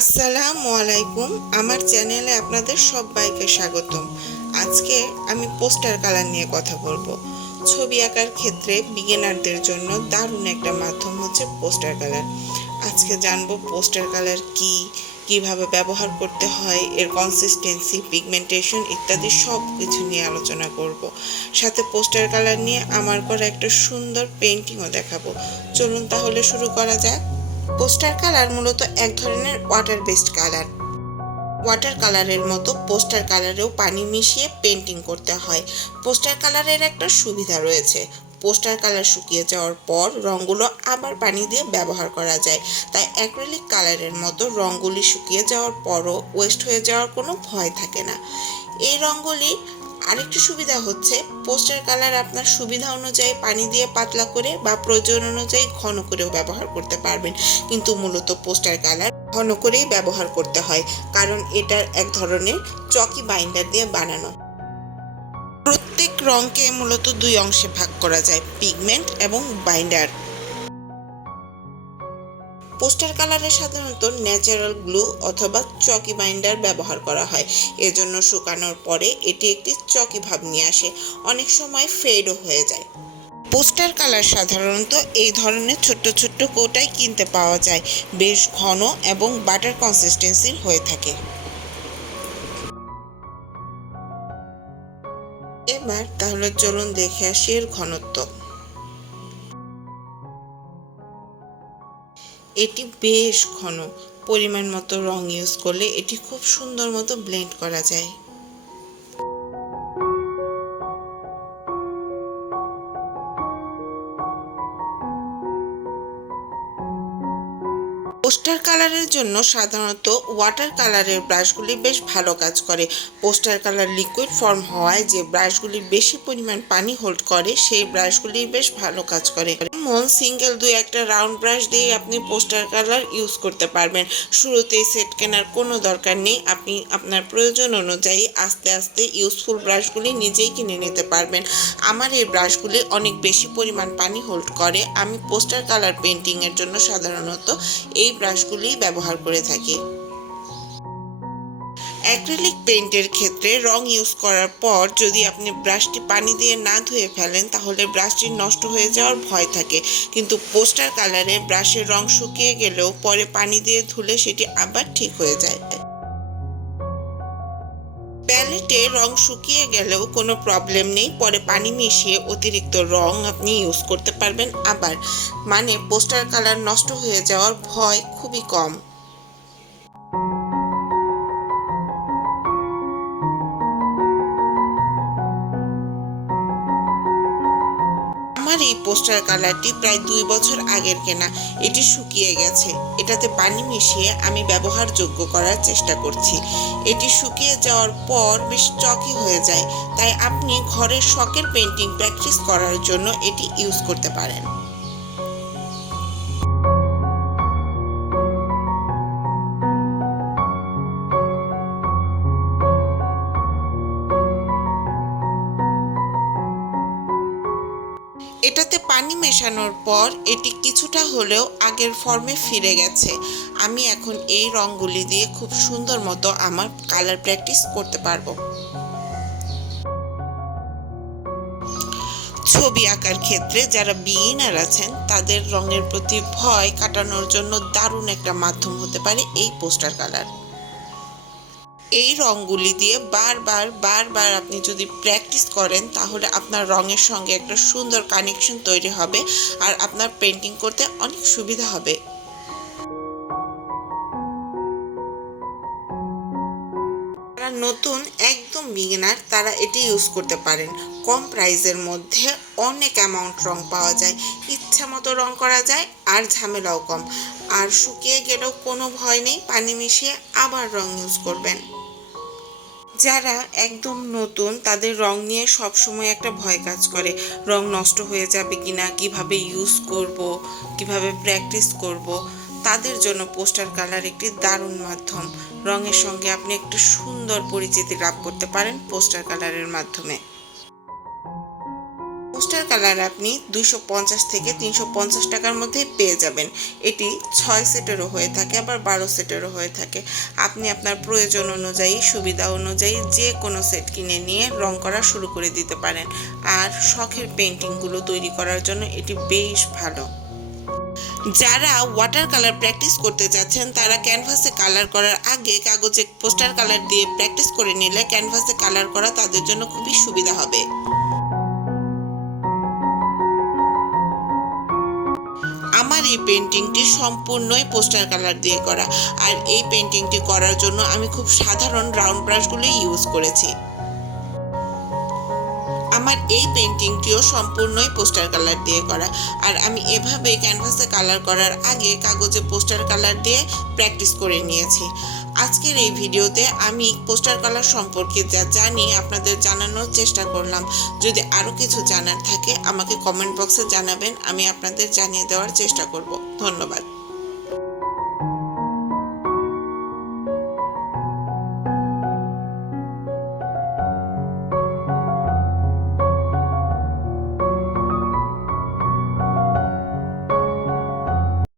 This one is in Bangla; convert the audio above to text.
আসসালামু আলাইকুম। আমার চ্যানেলে আপনাদের সবাইকে স্বাগতম। আজকে আমি পোস্টার কালার নিয়ে কথা বলবো। ছবি আঁকার ক্ষেত্রে বিগিনারদের জন্য দারুণ একটা মাধ্যম হচ্ছে পোস্টার কালার। আজকে জানবো পোস্টার কালার কি, কিভাবে ব্যবহার করতে হয়, এর কনসিস্টেন্সি, পিগমেন্টেশন ইত্যাদি সব কিছু নিয়ে আলোচনা করব। সাথে পোস্টার কালার নিয়ে আমার করা একটা সুন্দর পেন্টিংও দেখাবো। চলুন তাহলে শুরু করা যাক। পোস্টার কালার মূলত এক ধরনের ওয়াটার বেসড কালার। ওয়াটার কালারের মতো পোস্টার কালারেও পানি মিশিয়ে পেন্টিং করতে হয়। পোস্টার কালারের একটা সুবিধা রয়েছে, পোস্টার কালার শুকিয়ে যাওয়ার পর রঙগুলো আবার পানি দিয়ে ব্যবহার করা যায়। তাই অ্যাক্রিলিক কালারের মতো রঙগুলি শুকিয়ে যাওয়ার পরও ওয়েস্ট হয়ে যাওয়ার কোনো ভয় থাকে না। এই রঙগুলি আরেকটি সুবিধা হচ্ছে, পোস্টার কালার আপনার সুবিধা অনুযায়ী পানি দিয়ে পাতলা করে বা প্রয়োজন অনুযায়ী ঘন করেও ব্যবহার করতে পারবেন। কিন্তু মূলত পোস্টার কালার ঘন করেই ব্যবহার করতে হয়, কারণ এটার এক ধরনের চকি বাইন্ডার দিয়ে বানানো। প্রত্যেক রঙকে মূলত দুই অংশে ভাগ করা যায়, পিগমেন্ট এবং বাইন্ডার। পোস্টার কালারে সাধারণত ন্যাচারাল গ্লু অথবা চকি বাইন্ডার ব্যবহার করা হয়। এজন্য শুকানোর পরে এটি একটি চকি ভাব নিয়ে আসে, অনেক সময় ফেডও হয়ে যায়। পোস্টার কালার সাধারণত এই ধরনের ছোট্ট ছোট্ট কৌটায় কিনতে পাওয়া যায়, বেশ ঘন এবং বাটার কনসিস্টেন্সির হয়ে থাকে। এবার তাহলে চলুন দেখে আসি এর ঘনত্ব। এটি বেশ ঘন, পরিমাণ মতো রং ইউজ করলে এটি খুব সুন্দর মতো ব্লেন্ড করা যায়। পোস্টার কালারের জন্য সাধারণত ওয়াটার কালারের ব্রাশগুলি বেশ ভালো কাজ করে। পোস্টার কালার লিকুইড ফর্ম হওয়ায় যে ব্রাশগুলি বেশি পরিমাণ পানি হোল্ড করে সেই ব্রাশগুলি বেশ ভালো কাজ করে। যেমন সিঙ্গেল দুই একটা রাউন্ড ব্রাশ দিয়ে আপনি পোস্টার কালার ইউজ করতে পারবেন। শুরুতেই সেট কেনার কোনো দরকার নেই, আপনি আপনার প্রয়োজন অনুযায়ী আস্তে আস্তে ইউজফুল ব্রাশগুলি নিজেই কিনে নিতে পারবেন। আমার এই ব্রাশগুলি অনেক বেশি পরিমাণ পানি হোল্ড করে। আমি পোস্টার কালার পেন্টিংয়ের জন্য সাধারণত এই ব্রাশগুলি ব্যবহার করে থাকি। অ্যাক্রিলিক পেইন্টের ক্ষেত্রে রং ইউজ করার পর যদি আপনি ব্রাশটি পানি দিয়ে না ধুয়ে ফেলেন তাহলে ব্রাশটি নষ্ট হয়ে যাওয়ার ভয় থাকে, কিন্তু পোস্টার কালারে ব্রাশের রং শুকিয়ে গেলেও পরে পানি দিয়ে ধুলে সেটি আবার ঠিক হয়ে যায়। প্যালেটে রং শুকিয়ে গেলেও কোনো প্রবলেম নেই, পরে পানি মিশিয়ে অতিরিক্ত রং আপনি ইউজ করতে পারবেন আবার, মানে পোস্টার কালার নষ্ট হয়ে যাওয়ার ভয় খুবই কম। আমার এই পোস্টার কালারটি প্রায় 2 বছর আগের কেনা, এটি শুকিয়ে গেছে। এটাতে পানি মিশিয়ে আমি ব্যবহারযোগ্য করার চেষ্টা করছি। এটি শুকিয়ে যাওয়ার পর বেশ চকি হয়ে যায়, তাই আপনি ঘরের শখের পেন্টিং প্র্যাকটিস করার জন্য এটি ইউজ করতে পারেন। এটাতে পানি মেশানোর পর এটি কিছুটা হলেও আগের ফর্মে ফিরে গেছে। আমি এখন এই রঙগুলি দিয়ে খুব সুন্দর মতো আমার কালার প্র্যাকটিস করতে পারবো। ছবি আঁকার ক্ষেত্রে যারা বিগিনার আছেন তাদের রঙের প্রতি ভয় কাটানোর জন্য দারুণ একটা মাধ্যম হতে পারে এই পোস্টার কালার। এই রঙগুলি দিয়ে বারবার বারবার আপনি যদি প্র্যাকটিস করেন তাহলে আপনার রঙের সঙ্গে একটা সুন্দর কানেকশন তৈরি হবে আর আপনার পেন্টিং করতে অনেক সুবিধা হবে। যারা নতুন একদম বিগিনার তারা এটি ইউজ করতে পারেন। কম প্রাইসের মধ্যে অনেক অ্যামাউন্ট রং পাওয়া যায়, ইচ্ছা মতো রং করা যায় আর ঝামেলাও কম। আর শুকিয়ে গেলেও কোনো ভয় নেই, পানি মিশিয়ে আবার রং ইউজ করবেন। যারা একদম নতুন তাদের রং নিয়ে সবসময় একটা ভয় কাজ করে, রং নষ্ট হয়ে যাবে কিনা, কিভাবে ইউজ করব, কিভাবে প্র্যাকটিস করব। তাদের জন্য পোস্টার কালার একটি দারুণ মাধ্যম। রঙের সঙ্গে আপনি একটা সুন্দর পরিচিতি লাভ করতে পারেন পোস্টার কালারের মাধ্যমে। পোস্টার কালার আপনি 250 থেকে 350 টাকার মধ্যে পেয়ে যাবেন। এটি 6 সেটেরও হয়ে থাকে, আবার 12 সেটেরও হয়ে থাকে। আপনি আপনার প্রয়োজন অনুযায়ী, সুবিধা অনুযায়ী যে কোনো সেট কিনে নিয়ে রং করা শুরু করে দিতে পারেন। আর শখের পেন্টিংগুলো তৈরি করার জন্য এটি বেশ ভালো। যারা ওয়াটার কালার প্র্যাকটিস করতে যাচ্ছেন তারা ক্যানভাসে কালার করার আগে কাগজে পোস্টার কালার দিয়ে প্র্যাকটিস করে নিলে ক্যানভাসে কালার করা তাদের জন্য খুবই সুবিধা হবে। আমার এই পেন্টিংটি সম্পূর্ণই পোস্টার কালার দিয়ে করা, আর এই পেন্টিংটি করার জন্য আমি খুব সাধারণ রাউন্ড ব্রাশগুলোই ইউজ করেছি। আমার এই পেন্টিংটিও সম্পূর্ণই পোস্টার কালার দিয়ে করা, আর আমি এভাবে ক্যানভাসে কালার করার আগে কাগজে পোস্টার কালার দিয়ে প্র্যাকটিস করে নিয়েছি। আজকের এই ভিডিওতে আমি পোস্টার কালার সম্পর্কে যা জানি আপনাদের জানানোর চেষ্টা করলাম। যদি আরও কিছু জানার থাকে আমাকে কমেন্ট বক্সে জানাবেন, আমি আপনাদের জানিয়ে দেওয়ার চেষ্টা করব। ধন্যবাদ।